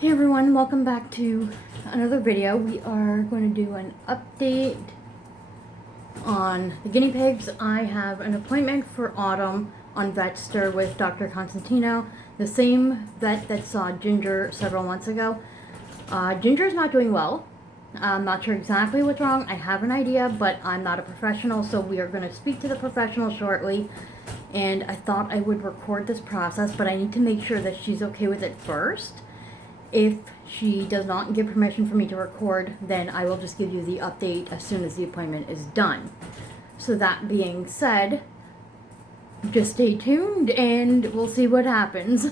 Hey everyone, welcome back to another video. We are going to do an update on the guinea pigs. I have an appointment for autumn on Vetster with Dr. Constantino, the same vet that saw Ginger several months ago. Ginger's not doing well. I'm not sure exactly what's wrong. I have an idea, but I'm not a professional, so we are going to speak to the professional shortly. And I thought I would record this process, but I need to make sure that she's okay with it first. If she does not give permission for me to record, then I will just give you the update as soon as the appointment is done. So that being said, just stay tuned and we'll see what happens.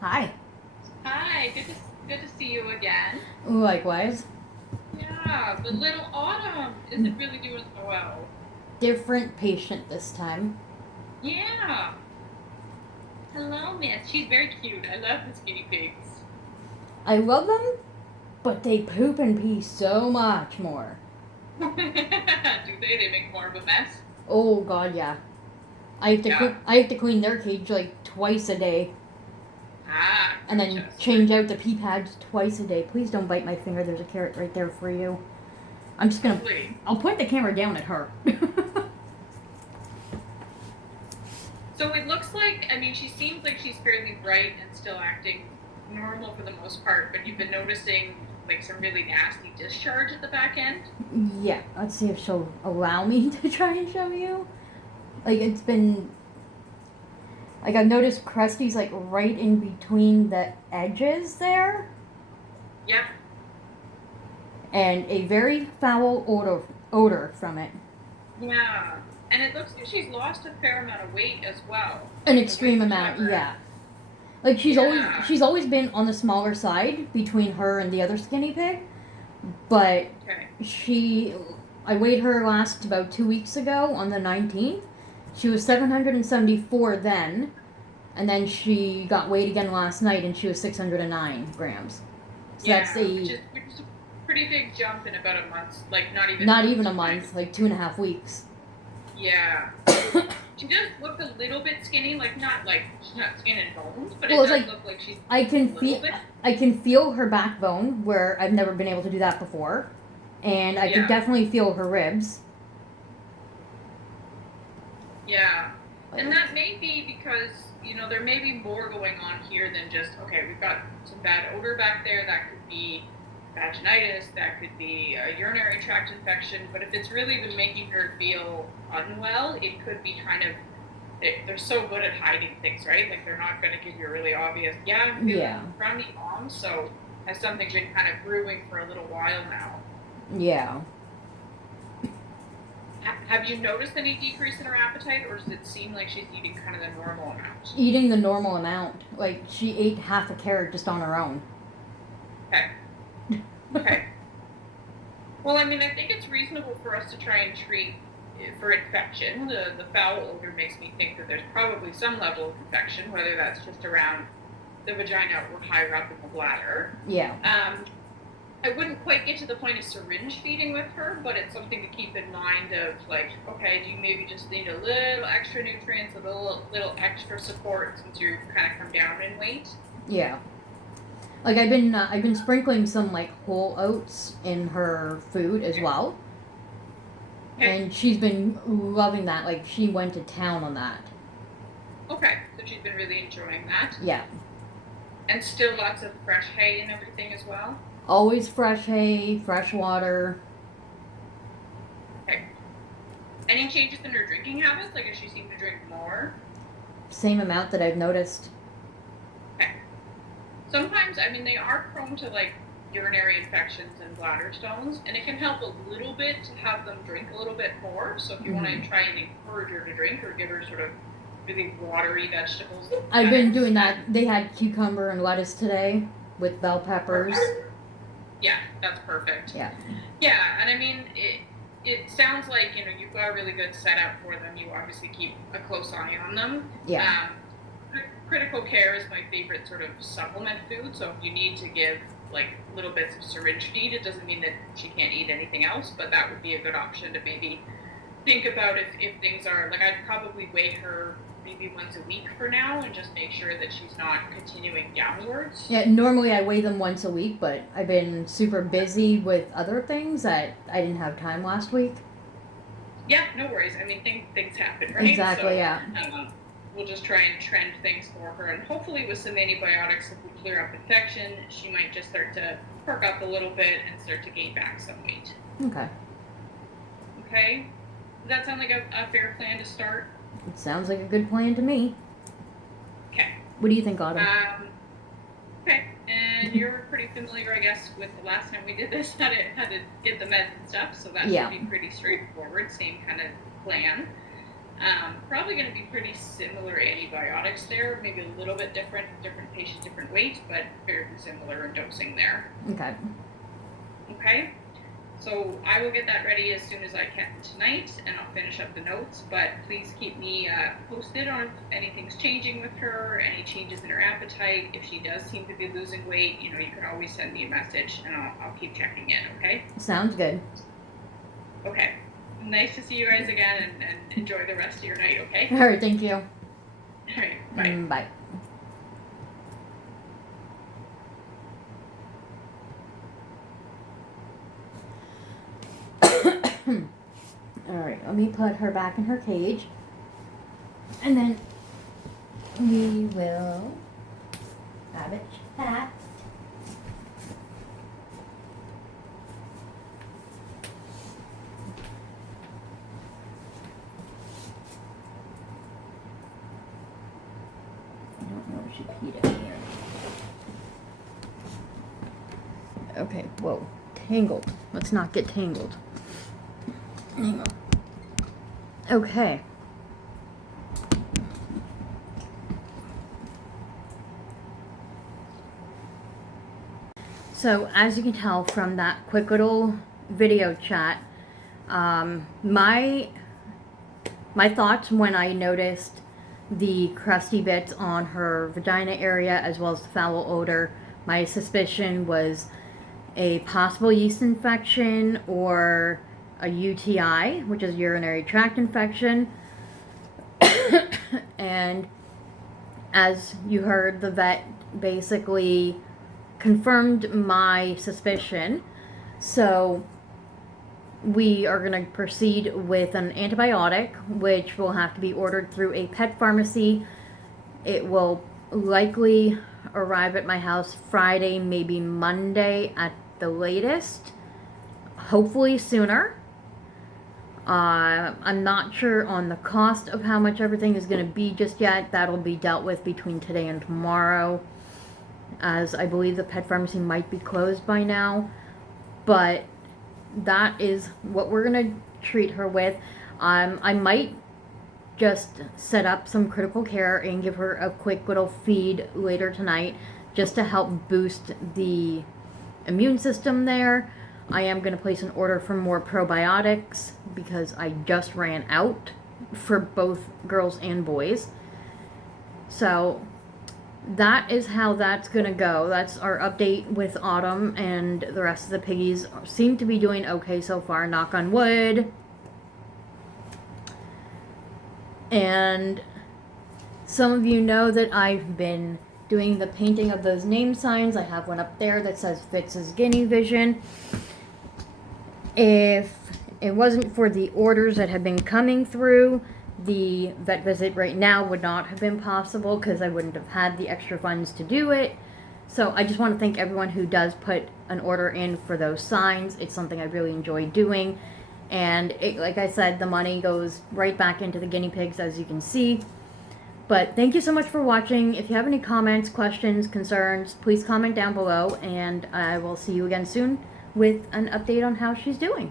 Hi. Hi, good to see you again. Likewise. Yeah, but little Autumn isn't really doing so well. Different patient this time. Yeah. Hello, Miss. She's very cute. I love the guinea pigs. I love them, but they poop and pee so much more. Do they? They make more of a mess. Oh god, yeah. I have to clean their cage like twice a day. And then change out the pee pads twice a day. Please don't bite my finger. There's a carrot right there for you. I'm just gonna. Lovely. I'll point the camera down at her. So it looks like, I mean, she seems like she's fairly bright and still acting normal for the most part, but you've been noticing like some really nasty discharge at the back end. Yeah, let's see if she'll allow me to try and show you. Like, it's been. Like, I've noticed Krusty's, like, right in between the edges there. Yep. And a very foul odor from it. Yeah. And it looks like she's lost a fair amount of weight as well. An The extreme weight amount, she's yeah. Like, she's Yeah. always been on the smaller side between her and the other skinny pig. But Okay. I weighed her last about 2 weeks ago on the 19th. She was 774 then, and then she got weighed again last night, and she was 609 grams. So Yeah, that's which is a pretty big jump in about a month. Like not even a month, like 2.5 weeks. Yeah. She does look a little bit skinny, like she's not skin and bones, but Well, it does like, look like she's I can a little feel bit. I can feel her backbone where I've never been able to do that before, and I can Yeah. definitely feel her ribs. Yeah. And that may be because, there may be more going on here than just, okay, we've got some bad odor back there. That could be vaginitis, that could be a urinary tract infection. But if it's really been making her feel unwell, it could be kind of, they're so good at hiding things, right? Like they're not going to give you a really obvious, yeah, I'm feeling runny arms. So has something been kind of brewing for a little while now? Yeah. Have you noticed any decrease in her appetite, or does it seem like she's eating kind of the normal amount? Eating the normal amount. Like, she ate half a carrot just on her own. Okay. Okay. Well, I mean, I think it's reasonable for us to try and treat for infection. The foul odor makes me think that there's probably some level of infection, whether that's just around the vagina or higher up in the bladder. Yeah. I wouldn't quite get to the point of syringe feeding with her, but it's something to keep in mind of like, okay, do you maybe just need a little extra nutrients, a little extra support since you've kind of come down in weight? Yeah. Like, I've been sprinkling some, like, whole oats in her food as well. Okay. And she's been loving that. Like, she went to town on that. Okay, so she's been really enjoying that. Yeah. And still lots of fresh hay and everything as well? Always fresh hay, fresh water. Okay. Any changes in her drinking habits? Like, does she seem to drink more? Same amount that I've noticed. Okay. Sometimes, I mean, they are prone to, like, urinary infections and bladder stones, and it can help a little bit to have them drink a little bit more. So if you want to try and encourage her to drink or give her sort of really watery vegetables. I've been doing that. They had cucumber and lettuce today with bell peppers. Yeah, that's perfect. Yeah. Yeah, and I mean, it sounds like, you've got a really good setup for them. You obviously keep a close eye on them. Yeah. Critical care is my favorite sort of supplement food. So if you need to give like little bits of syringe feed, it doesn't mean that she can't eat anything else, but that would be a good option to maybe think about if things are, like, I'd probably weigh her maybe once a week for now and just make sure that she's not continuing downwards. Yeah, normally I weigh them once a week, but I've been super busy with other things that I didn't have time last week. Yeah, no worries. I mean, things happen, right? Exactly, so, yeah. We'll just try and trend things for her, and hopefully with some antibiotics, if we clear up infection, she might just start to perk up a little bit and start to gain back some weight. Okay. Okay? Does that sound like a fair plan to start? It sounds like a good plan to me. Okay. What do you think, Autumn? Okay. And you're pretty familiar, I guess, with the last time we did this, how to get the meds and stuff, so that should be pretty straightforward. Same kind of plan. Probably going to be pretty similar antibiotics there, maybe a little bit different patient, different weight, but very similar in dosing there. Okay. Okay. So I will get that ready as soon as I can tonight, and I'll finish up the notes, but please keep me posted on if anything's changing with her, any changes in her appetite. If she does seem to be losing weight, you can always send me a message, and I'll keep checking in, okay? Sounds good. Okay. Nice to see you guys again, and enjoy the rest of your night, okay? All right, thank you. All right, bye. Bye. Alright, let me put her back in her cage. And then we will have it chat. I don't know if she peed in here. Okay, whoa, tangled. Let's not get tangled. Hang on. Okay. So, as you can tell from that quick little video chat, my thoughts when I noticed the crusty bits on her vagina area as well as the foul odor, my suspicion was a possible yeast infection or a UTI, which is urinary tract infection. And as you heard, the vet basically confirmed my suspicion. So we are going to proceed with an antibiotic, which will have to be ordered through a pet pharmacy. It will likely arrive at my house Friday, maybe Monday at the latest. Hopefully sooner. I'm not sure on the cost of how much everything is going to be just yet. That'll be dealt with between today and tomorrow, as I believe the pet pharmacy might be closed by now. But that is what we're going to treat her with. I might just set up some critical care and give her a quick little feed later tonight just to help boost the immune system there. I am going to place an order for more probiotics because I just ran out for both girls and boys. So that is how that's going to go. That's our update with Autumn, and the rest of the piggies seem to be doing okay so far, knock on wood. And some of you know that I've been doing the painting of those name signs. I have one up there that says Fitz's Guinea Vision. If it wasn't for the orders that have been coming through, the vet visit right now would not have been possible because I wouldn't have had the extra funds to do it. So I just want to thank everyone who does put an order in for those signs. It's something I really enjoy doing. And like I said, the money goes right back into the guinea pigs, as you can see. But thank you so much for watching. If you have any comments, questions, concerns, please comment down below. And I will see you again soon with an update on how she's doing.